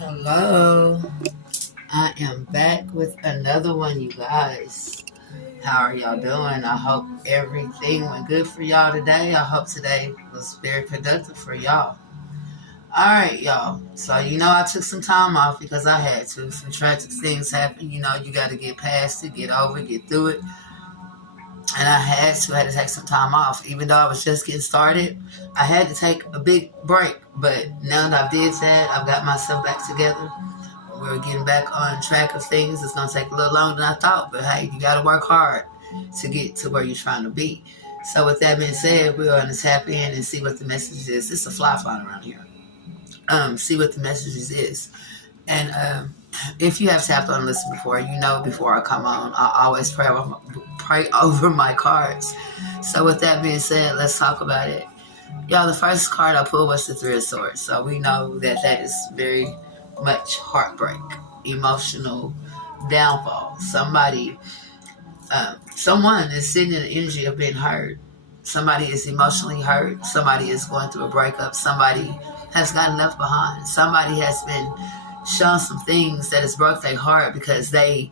Hello, I am back with another one, you guys. How are y'all doing? I hope everything went good for y'all today. I hope today was very productive for y'all. Alright, y'all. So, I took some time off because I had to. Some tragic things happen. You got to get past it, get over it, get through it. And I had to take some time off. Even though I was just getting started, I had to take a big break. But now that I did that, I've got myself back together. We're getting back on track of things. It's going to take a little longer than I thought. But hey, you got to work hard to get to where you're trying to be. So with that being said, we're going to tap in and see what the message is. It's a fly flying around here. See what the message is. And if you have tapped on and listened before, before I come on, I always pray over my cards. So with that being said, let's talk about it. Y'all, the first card I pulled was the Three of Swords. So we know that is very much heartbreak, emotional downfall. Someone is sitting in the energy of being hurt. Somebody is emotionally hurt. Somebody is going through a breakup. Somebody has gotten left behind. Somebody has been shown some things that has broke their heart because they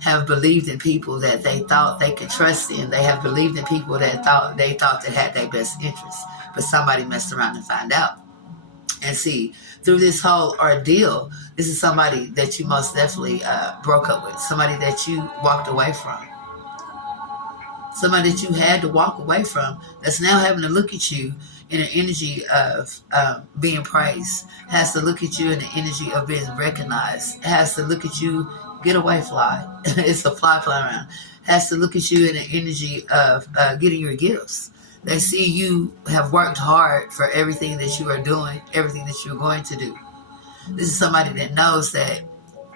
have believed in people that they thought they could trust in. They have believed in people that they thought that had their best interests. But somebody messed around and found out. And see, through this whole ordeal, this is somebody that you most definitely broke up with. Somebody that you walked away from. Somebody that you had to walk away from that's now having to look at you in an energy of being praised, has to look at you in the energy of being recognized, has to look at you, get away fly, it's a fly flying around, has to look at you in the energy of getting your gifts. They see you have worked hard for everything that you are doing, everything that you're going to do. This is somebody that knows that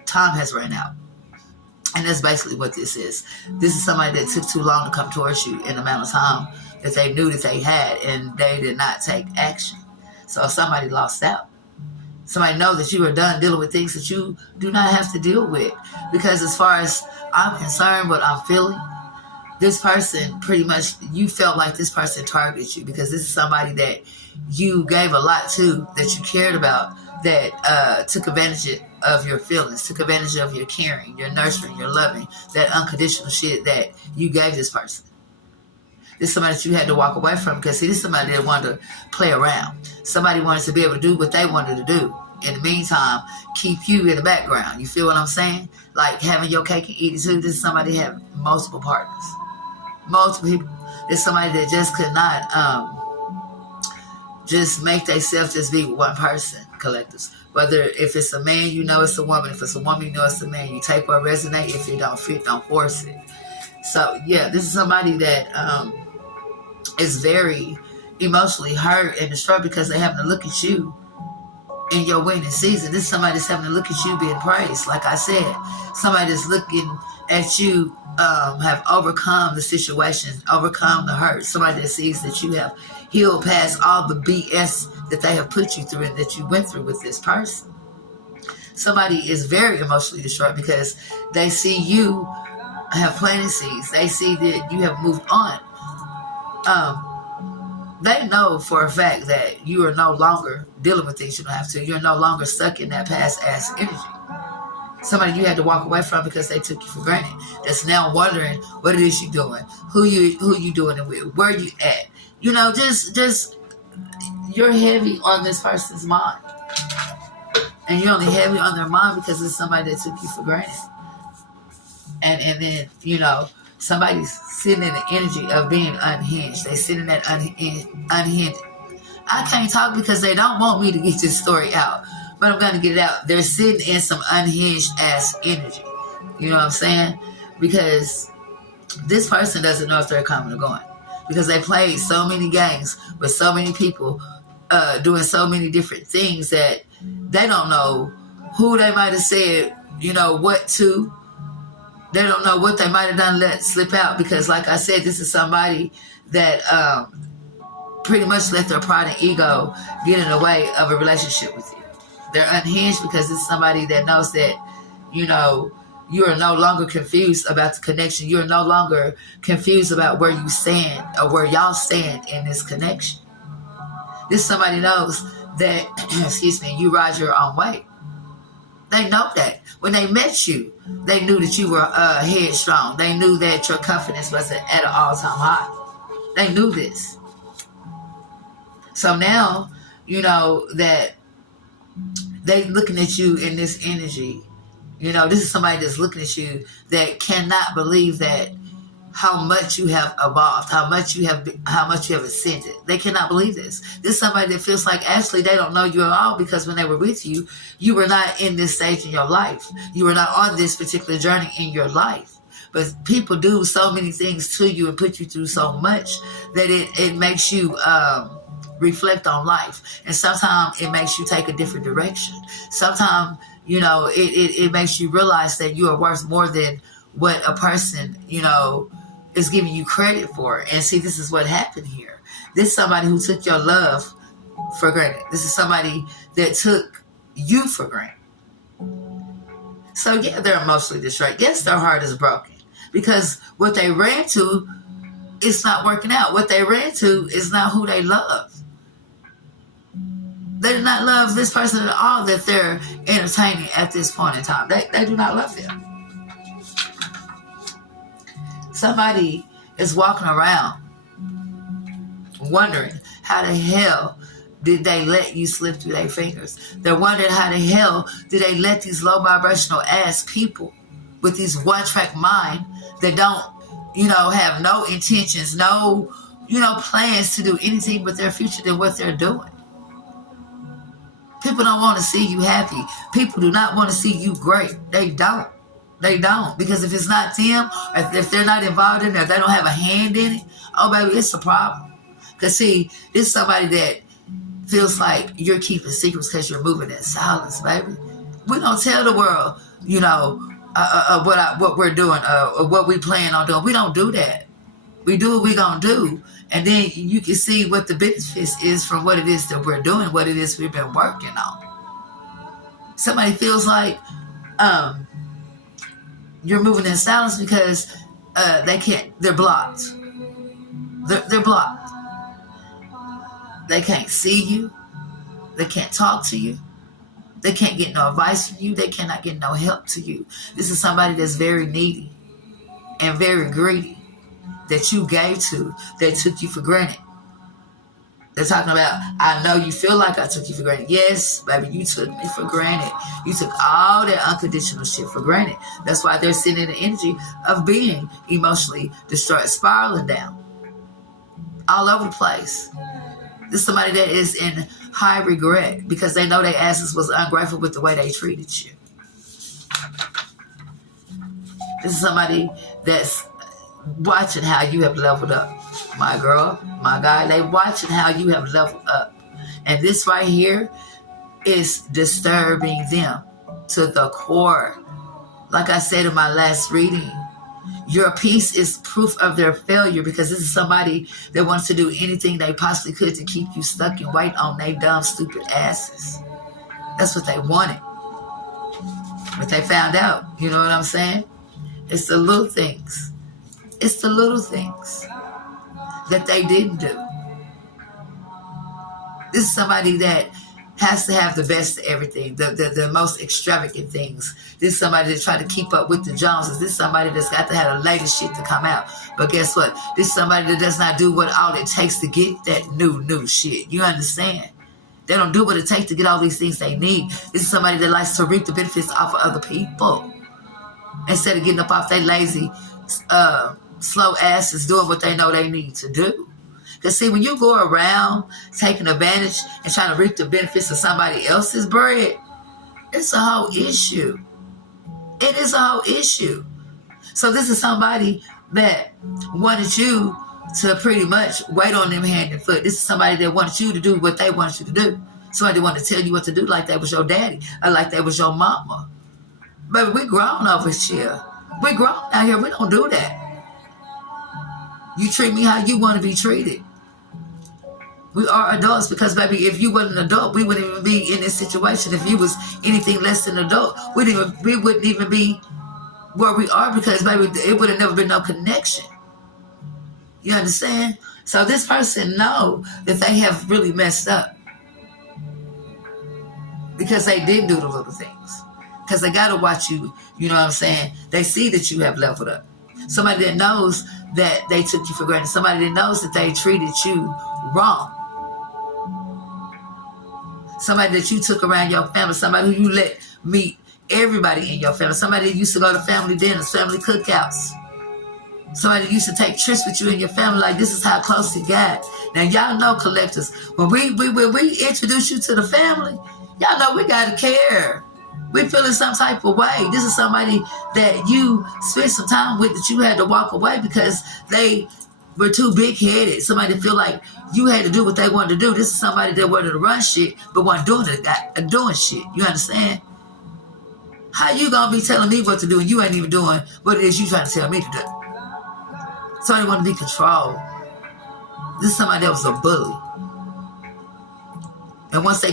time has run out. And that's basically what this is. This is somebody that took too long to come towards you in the amount of time that they knew that they had, and they did not take action. So somebody lost out. Somebody knows that you are done dealing with things that you do not have to deal with. Because as far as I'm concerned, what I'm feeling, this person pretty much, you felt like this person targeted you because this is somebody that you gave a lot to, that you cared about, that took advantage of your feelings, took advantage of your caring, your nurturing, your loving, that unconditional shit that you gave this person. This is somebody that you had to walk away from because this is somebody that wanted to play around. Somebody wanted to be able to do what they wanted to do. In the meantime, keep you in the background. You feel what I'm saying? Like having your cake and eat it too. This is somebody that had multiple partners. Multiple people. There's somebody that just could not just make themselves just be with one person, collectives. Whether if it's a man, it's a woman. If it's a woman, it's a man. You take what resonate. If it don't fit, don't force it. So, yeah, this is somebody that is very emotionally hurt and distraught because they're having to look at you in your winning season. This is somebody that's having to look at you being praised. Like I said, somebody that's looking at you have overcome the situation, overcome the hurt. Somebody that sees that you have healed past all the BS that they have put you through and that you went through with this person. Somebody is very emotionally distraught because they see you have planted seeds. They see that you have moved on. They know for a fact that you are no longer dealing with things you don't have to. You're no longer stuck in that past ass energy. Somebody you had to walk away from because they took you for granted. That's now wondering what it is you're doing, who you doing it with, where you at. Just you're heavy on this person's mind, and you're only heavy on their mind because it's somebody that took you for granted. And then somebody's sitting in the energy of being unhinged. They sit in that unhinged. I can't talk because they don't want me to get this story out, but I'm going to get it out. They're sitting in some unhinged ass energy. You know what I'm saying? Because this person doesn't know if they're coming or going. Because they played so many games with so many people doing so many different things that they don't know who they might have said, what to. They don't know what they might have done let slip out because, like I said, this is somebody that pretty much let their pride and ego get in the way of a relationship with you. They're unhinged because it's somebody that knows that, you are no longer confused about the connection. You're no longer confused about where you stand or where y'all stand in this connection. This somebody knows that, you ride your own way. They know that. When they met you, they knew that you were headstrong. They knew that your confidence was at an all-time high. They knew this. So now, you know, that they looking at you in this energy. You know, this is somebody that's looking at you that cannot believe that how much you have evolved, how much you have ascended. They cannot believe this. This is somebody that feels like actually they don't know you at all, because when they were with you, you were not in this stage in your life. You were not on this particular journey in your life. But people do so many things to you and put you through so much that it makes you reflect on life. And sometimes it makes you take a different direction. Sometimes, you know, it makes you realize that you are worth more than what a person, you know, is giving you credit for. And see, this is what happened here. This is somebody who took your love for granted. This is somebody that took you for granted. So yeah, they're emotionally distraught. Yes, their heart is broken, because what they ran to is not working out. What they ran to is not who they love. They do not love this person at all that they're entertaining at this point in time. They do not love them. Somebody is walking around wondering how the hell did they let you slip through their fingers. They're wondering how the hell did they let these low vibrational ass people with these one-track mind that don't, you know, have no intentions, no, you know, plans to do anything with their future than what they're doing. People don't want to see you happy. People do not want to see you great. They don't. They don't. Because if it's not them, or if they're not involved in it, if they don't have a hand in it, oh, baby, it's a problem. Because, see, this is somebody that feels like you're keeping secrets because you're moving in silence, baby. We don't tell the world, you know, what we're doing, or what we plan on doing. We don't do that. We do what we're going to do. And then you can see what the benefits is from what it is that we're doing, what it is we've been working on. Somebody feels like you're moving in silence because they're blocked. They're blocked. They can't see you. They can't talk to you. They can't get no advice from you. They cannot get no help to you. This is somebody that's very needy and very greedy, that you gave to, that took you for granted. They're talking about, I know you feel like I took you for granted. Yes, baby, you took me for granted. You took all that unconditional shit for granted. That's why they're sitting in the energy of being emotionally distraught, spiraling down all over the place. This is somebody that is in high regret because they know their asses was ungrateful with the way they treated you. This is somebody that's watching how you have leveled up. My girl, my guy, they watching how you have leveled up. And this right here is disturbing them to the core. Like I said in my last reading, your peace is proof of their failure, because this is somebody that wants to do anything they possibly could to keep you stuck and wait on their dumb, stupid asses. That's what they wanted. But they found out, you know what I'm saying? It's the little things. It's the little things that they didn't do. This is somebody that has to have the best of everything, the most extravagant things. This is somebody that try to keep up with the Joneses. This is somebody that's got to have the latest shit to come out. But guess what? This is somebody that does not do what all it takes to get that new shit. You understand? They don't do what it takes to get all these things they need. This is somebody that likes to reap the benefits off of other people instead of getting up off their lazy, slow asses doing what they know they need to do. Because see, when you go around taking advantage and trying to reap the benefits of somebody else's bread, it's a whole issue. It is a whole issue. So this is somebody that wanted you to pretty much wait on them hand and foot. This is somebody that wanted you to do what they wanted you to do. Somebody that wanted to tell you what to do like that was your daddy or like that was your mama. Baby, we grown over here. We grown out here. We don't do that. You treat me how you want to be treated. We are adults, because, baby, if you weren't an adult, we wouldn't even be in this situation. If you was anything less than an adult, we wouldn't even be where we are, because, baby, it would have never been no connection. You understand? So this person know that they have really messed up because they didn't do the little things. Because they got to watch you, you know what I'm saying? They see that you have leveled up. Somebody that knows that they took you for granted. Somebody that knows that they treated you wrong. Somebody that you took around your family. Somebody who you let meet everybody in your family. Somebody that used to go to family dinners, family cookouts. Somebody that used to take trips with you and your family. Like, this is how close it got. Now, y'all know, collectors, when we introduce you to the family, y'all know we got to care. We feeling some type of way. This is somebody that you spent some time with that you had to walk away because they were too big-headed. Somebody that feel like you had to do what they wanted to do. This is somebody that wanted to run shit but wasn't doing shit. You understand? How you gonna be telling me what to do and you ain't even doing what it is you trying to tell me to do? Somebody want to be controlled. This is somebody that was a bully. And once they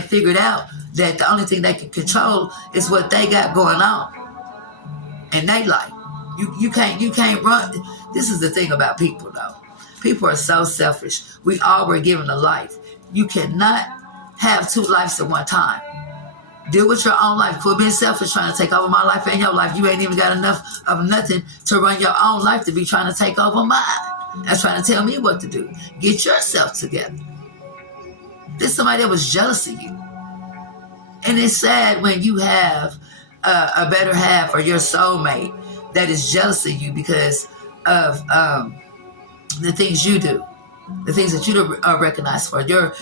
figured out that the only thing they can control is what they got going on in their life. You can't run. This is the thing about people, though. People are so selfish. We all were given a life. You cannot have two lives at one time. Deal with your own life. Quit being selfish, trying to take over my life and your life. You ain't even got enough of nothing to run your own life to be trying to take over mine. That's trying to tell me what to do. Get yourself together. There's somebody that was jealous of you. And it's sad when you have a better half or your soulmate that is jealous of you because of the things you do, the things that you are recognized for, your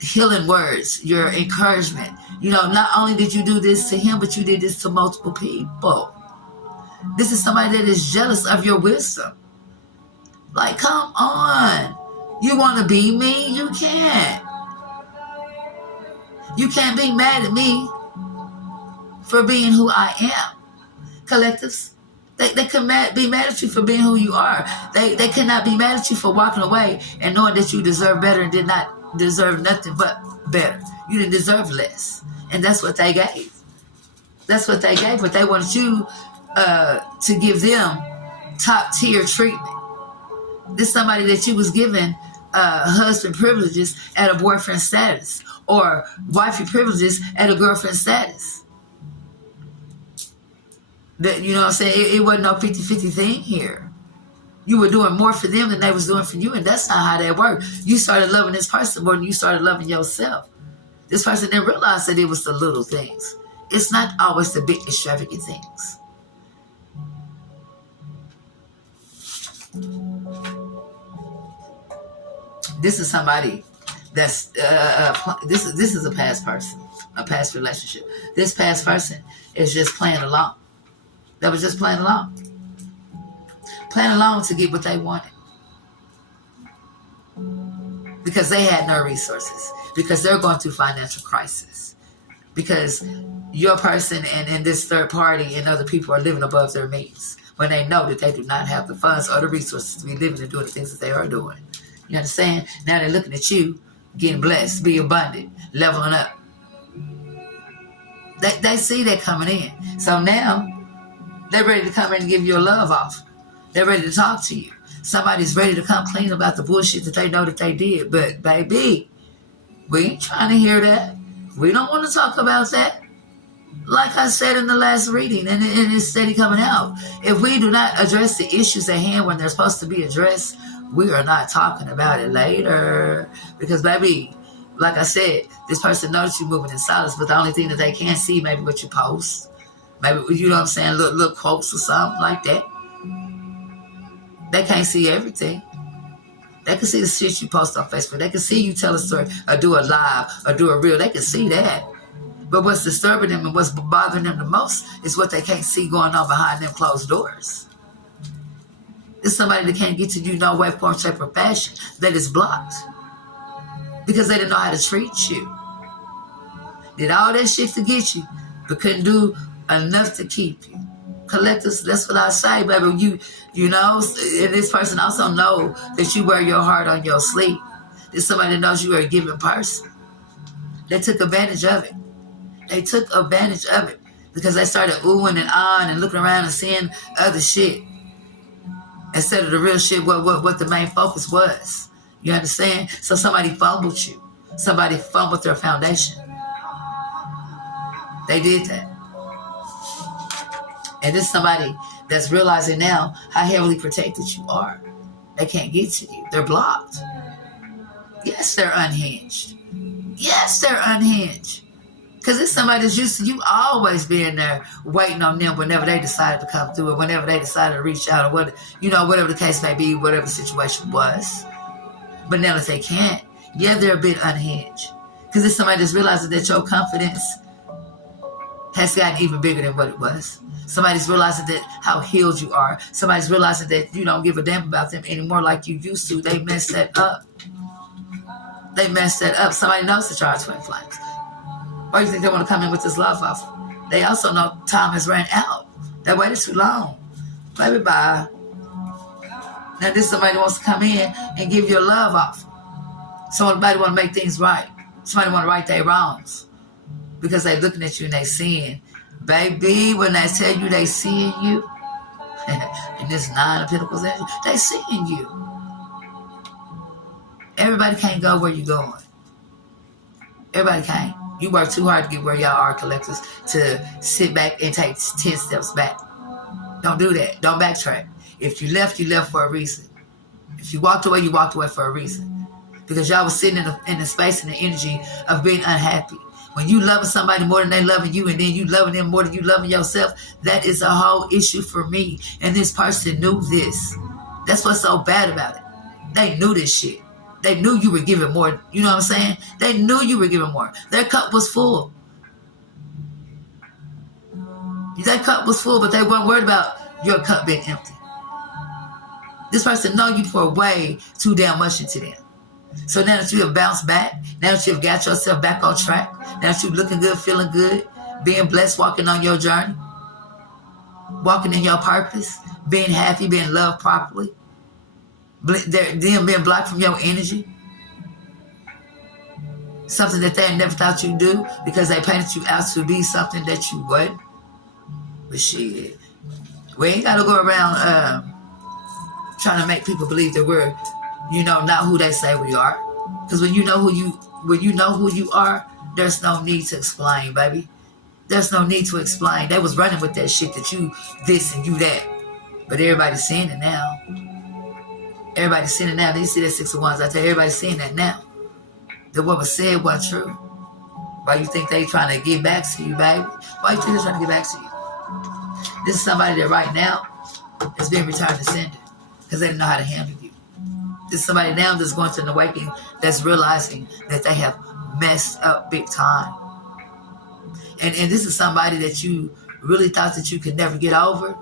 healing words, your encouragement. You know, not only did you do this to him, but you did this to multiple people. This is somebody that is jealous of your wisdom. Like, come on. You want to be me? You can't. You can't be mad at me for being who I am. Collectives, they can be mad at you for being who you are. They cannot be mad at you for walking away and knowing that you deserve better and did not deserve nothing but better. You didn't deserve less. And that's what they gave. That's what they gave, but they wanted you to give them top tier treatment. This is somebody that you was given husband privileges at a boyfriend status or wifey privileges at a girlfriend status. That, you know what I'm saying? It wasn't no 50-50 thing here. You were doing more for them than they was doing for you, and that's not how that worked. You started loving this person more than you started loving yourself. This person didn't realize that it was the little things. It's not always the big extravagant things. This is somebody that's this is a past person, a past relationship. This past person is just playing along. That was just playing along to get what they wanted, because they had no resources, because they're going through financial crisis, because your person and this third party and other people are living above their means when they know that they do not have the funds or the resources to be living and doing the things that they are doing. You understand? Now they're looking at you, getting blessed, be abundant, leveling up. They see that coming in. So now they're ready to come in and give you a love offer. They're ready to talk to you. Somebody's ready to come clean about the bullshit that they know that they did. But baby, we ain't trying to hear that. We don't want to talk about that. Like I said in the last reading, and it's steady coming out. If we do not address the issues at hand when they're supposed to be addressed, we are not talking about it later. Because, baby, like I said, this person knows you're moving in silence, but the only thing that they can see, maybe what you post, maybe, you know what I'm saying, little quotes or something like that. They can't see everything. They can see the shit you post on Facebook. They can see you tell a story or do a live or do a reel. They can see that. But what's disturbing them and what's bothering them the most is what they can't see going on behind them closed doors. It's somebody that can't get to you no way, form, shape, or fashion, that is blocked because they didn't know how to treat you. Did all that shit to get you, but couldn't do enough to keep you. Collectives, that's what I say, baby. You know, and this person also know that you wear your heart on your sleeve. There's somebody that knows you are a giving person. They took advantage of it. They took advantage of it because they started oohing and ahhing and looking around and seeing other shit instead of the real shit, what the main focus was. You understand? So somebody fumbled you. Somebody fumbled their foundation. They did that. And this is somebody that's realizing now how heavily protected you are. They can't get to you. They're blocked. Yes, they're unhinged. Yes, they're unhinged. Because it's somebody that's used to you always being there waiting on them whenever they decided to come through or whenever they decided to reach out or what, whatever the case may be, whatever the situation was. But now that they can't, yeah, they're a bit unhinged. Because it's somebody that's realizing that your confidence has gotten even bigger than what it was. Somebody's realizing that how healed you are. Somebody's realizing that you don't give a damn about them anymore like you used to. They messed that up. They messed that up. Somebody knows that you are twin flames. Why do you think they want to come in with this love offer? They also know time has ran out. They waited too long. Baby, bye. Now this somebody wants to come in and give you a love offer. Somebody want to make things right. Somebody want to right their wrongs. Because they looking at you and they seeing. Baby, when they tell you they seeing you, in this 9 of Pentacles energy, they seeing you. Everybody can't go where you're going. Everybody can't. You work too hard to get where y'all are, collectors, to sit back and take 10 steps back. Don't do that. Don't backtrack. If you left for a reason. If you walked away for a reason. Because y'all was sitting in the space and the energy of being unhappy. When you loving somebody more than they loving you and then you loving them more than you loving yourself, that is a whole issue for me. And this person knew this. That's what's so bad about it. They knew this shit. They knew you were giving more. You know what I'm saying? They knew you were giving more. Their cup was full. That cup was full, but they weren't worried about your cup being empty. This person know you pour way too damn much into them. So now that you have bounced back, now that you have got yourself back on track, now that you're looking good, feeling good, being blessed, walking on your journey, walking in your purpose, being happy, being loved properly, them being blocked from your energy, something that they never thought you'd do because they painted you out to be something that you wasn't. But shit, we ain't got to go around trying to make people believe that we're, not who they say we are. Because when you know who you are, there's no need to explain, baby. There's no need to explain. They was running with that shit that you this and you that. But everybody's seeing it now. Everybody's seeing it now. You see that 6 of Wands out there. Everybody's seeing that now. That what was said wasn't true. Why you think they trying to get back to you, baby? Why you think they're trying to get back to you? This is somebody that right now is being returned to sender because they didn't know how to handle you. This is somebody now that's going through an awakening that's realizing that they have messed up big time. And this is somebody that you really thought that you could never get over.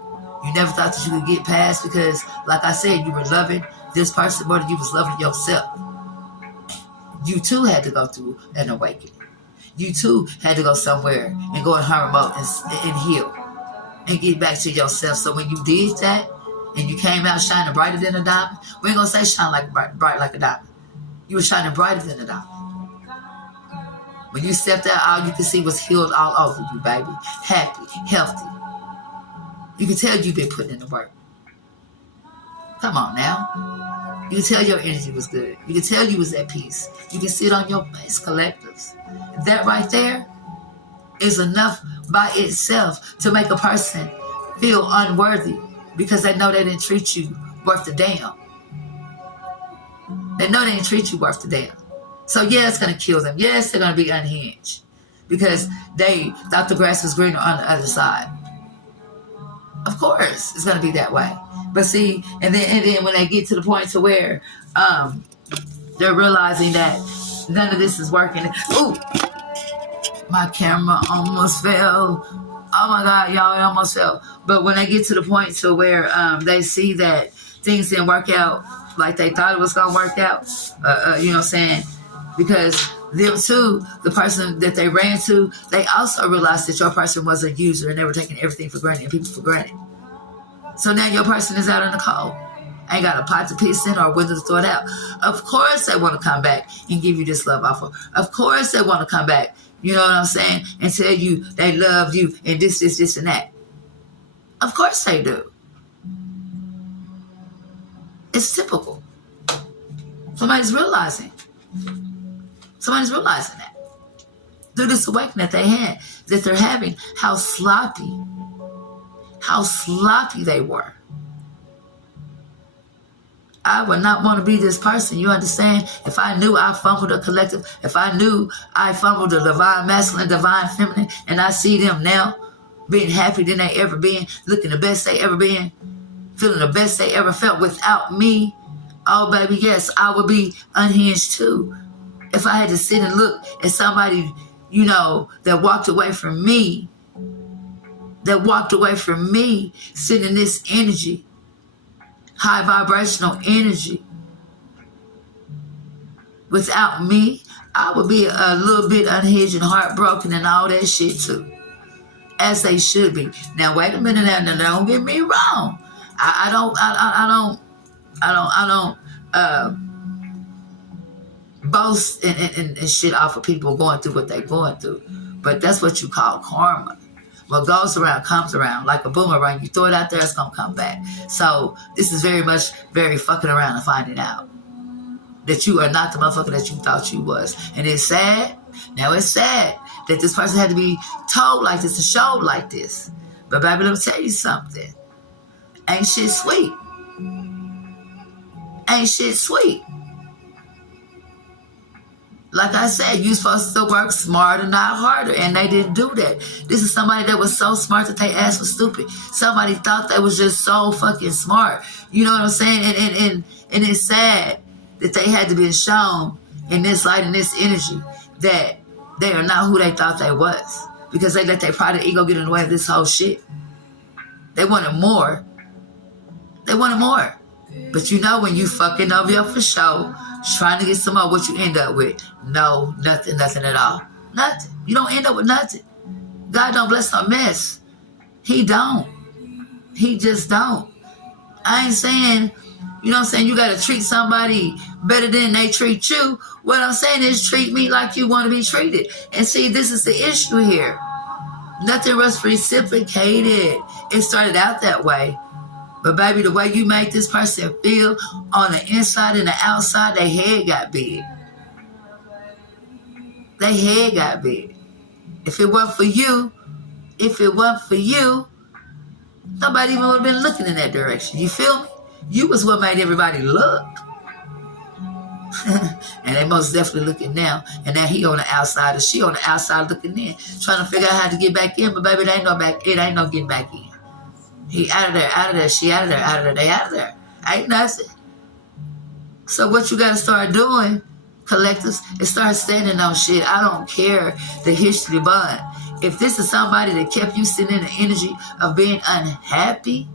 You never thought that you could get past because, like I said, you were loving this person more than you was loving yourself. You too had to go through an awakening. You too had to go somewhere and go in her mode and heal and get back to yourself. So when you did that and you came out shining brighter than a diamond, we ain't gonna say shine like bright like a diamond. You were shining brighter than a diamond. When you stepped out, all you could see was healed all over you, baby. Happy, healthy. You can tell you've been putting in the work. Come on now. You can tell your energy was good. You can tell you was at peace. You can see it on your face, collectives. That right there is enough by itself to make a person feel unworthy because they know they didn't treat you worth the damn. They know they didn't treat you worth the damn. So yeah, it's going to kill them. Yes, they're going to be unhinged because they thought the grass was greener on the other side. Of course, it's going to be that way. But see, and then when they get to the point to where they're realizing that none of this is working. Ooh, my camera almost fell. Oh my God, y'all, it almost fell. But when they get to the point to where they see that things didn't work out like they thought it was going to work out, you know what I'm saying? Because them too, the person that they ran to, they also realized that your person was a user and they were taking everything for granted and people for granted. So now your person is out in the cold. Ain't got a pot to piss in or a window to throw it out. Of course they want to come back and give you this love offer. Of course they want to come back, you know what I'm saying, and tell you they love you and this, and that. Of course they do. It's typical. Somebody's realizing that. through this awakening that they're having, how sloppy they were. I would not want to be this person. You understand? If I knew I fumbled a collective, if I knew I fumbled the divine masculine, divine feminine, and I see them now being happy than they ever been, looking the best they ever been, feeling the best they ever felt without me, oh baby, yes, I would be unhinged too. If I had to sit and look at somebody, you know, that walked away from me, sitting in this energy, high vibrational energy, without me, I would be a little bit unhinged and heartbroken and all that shit too, as they should be. Now wait a minute, now don't get me wrong. I don't boast and shit off of people going through what they're going through, but that's what you call karma. What goes around comes around like a boomerang. You throw it out there, it's gonna come back. So this is very fucking around and finding out that you are not the motherfucker that you thought you was. And it's sad. Now it's sad that this person had to be told like this, and showed like this. But baby, let me tell you something. Ain't shit sweet. Ain't shit sweet. Like I said, you're supposed to work smarter, not harder, and they didn't do that. This is somebody that was so smart that they ass was stupid. Somebody thought they was just so fucking smart. You know what I'm saying? And it's sad that they had to be shown in this light and this energy that they are not who they thought they was, because they let their pride and ego get in the way of this whole shit. They wanted more. But you know when you fucking over your for show, trying to get some more, what you end up with? No, nothing at all. Nothing. You don't end up with nothing. God don't bless no mess. He don't. He just don't. I ain't saying, you know what I'm saying, you got to treat somebody better than they treat you. What I'm saying is treat me like you want to be treated. And see, this is the issue here. Nothing was reciprocated. It started out that way. But baby, the way you make this person feel on the inside and the outside, their head got big. Their head got big. If it wasn't for you, nobody even would have been looking in that direction. You feel me? You was what made everybody look. And they most definitely looking now. And now he on the outside or she on the outside looking in, trying to figure out how to get back in. But baby, it ain't no getting back in. He out of there, she out of there, they out of there. Ain't nothing. So what you got to start doing, collectives, is start standing on shit. I don't care the history behind. If this is somebody that kept you sitting in the energy of being unhappy,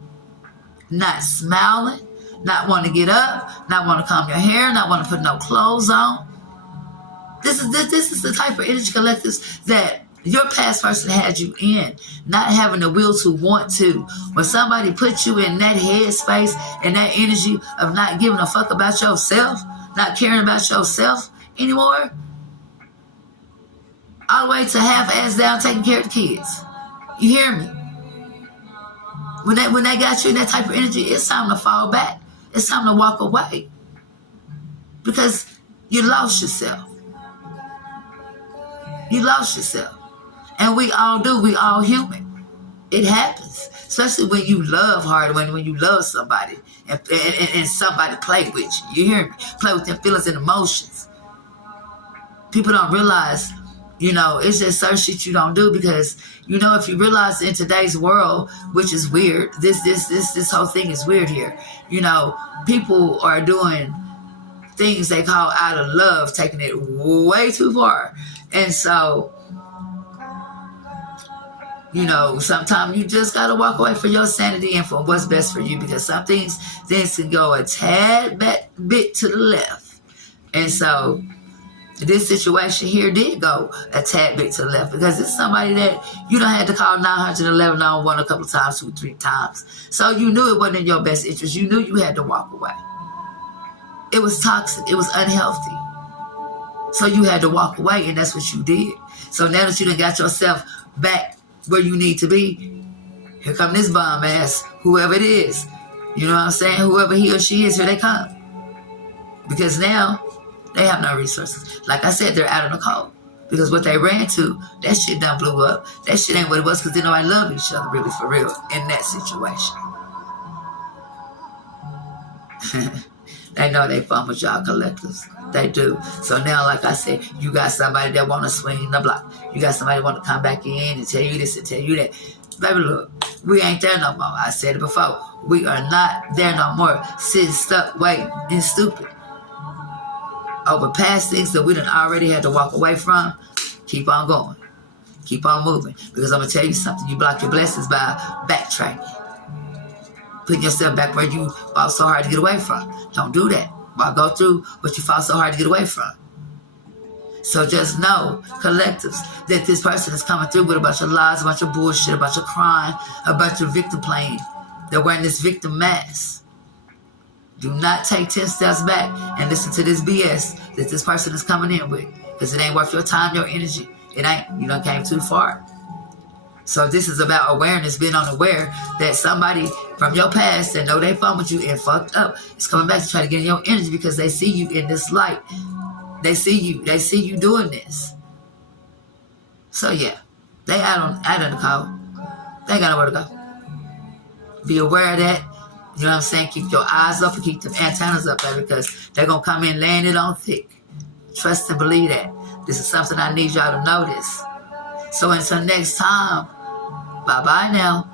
not smiling, not want to get up, not want to comb your hair, not want to put no clothes on, this is the type of energy collectives that your past person had you in, not having the will to want to. When somebody puts you in that headspace and that energy of not giving a fuck about yourself, not caring about yourself anymore, all the way to half-ass down taking care of the kids. You hear me? When they got you in that type of energy, it's time to fall back. It's time to walk away. Because you lost yourself. You lost yourself. And we all do. We all human. It happens. Especially when you love hard, when you love somebody and somebody play with you. You hear me? Play with their feelings and emotions. People don't realize, you know, it's just certain shit you don't do because, you know, if you realize in today's world, which is weird, this whole thing is weird here. You know, people are doing things they call out of love, taking it way too far. And so, you know, sometimes you just got to walk away for your sanity and for what's best for you, because some things can go a tad bit to the left. And so this situation here did go a tad bit to the left, because it's somebody that you don't have to call 911 911 a couple times, 2-3 times. So you knew it wasn't in your best interest. You knew you had to walk away. It was toxic. It was unhealthy. So you had to walk away, and that's what you did. So now that you done got yourself back where you need to be, here come this bum ass, whoever it is. You know what I'm saying? Whoever he or she is, here they come. Because now they have no resources. Like I said, they're out of the cold. Because what they ran to, that shit done blew up. That shit ain't what it was because they know I love each other really for real in that situation. They know they fun with y'all collectives. They do. So now, like I said, you got somebody that want to swing the block. You got somebody want to come back in and tell you this and tell you that. Baby, look, we ain't there no more. I said it before. We are not there no more. Sitting stuck, waiting, and stupid. Over past things that we done already had to walk away from, keep on going. Keep on moving. Because I'm going to tell you something. You block your blessings by backtracking. Putting yourself back where you fought so hard to get away from. Don't do that. Why go through what you fought so hard to get away from? So just know, collectives, that this person is coming through with a bunch of lies, a bunch of bullshit, a bunch of crime, a bunch of victim playing. They're wearing this victim mask. Do not take 10 steps back and listen to this BS that this person is coming in with. Because it ain't worth your time, your energy. It ain't. You done came too far. So this is about awareness, being unaware that somebody from your past that know they fun with you and fucked up is coming back to try to get in your energy because they see you in this light. They see you doing this. So yeah, they out on the code. They ain't got nowhere to go. Be aware of that. You know what I'm saying? Keep your eyes up and keep them antennas up there because they're going to come in laying it on thick. Trust and believe that. This is something I need y'all to notice. So until next time, bye-bye now.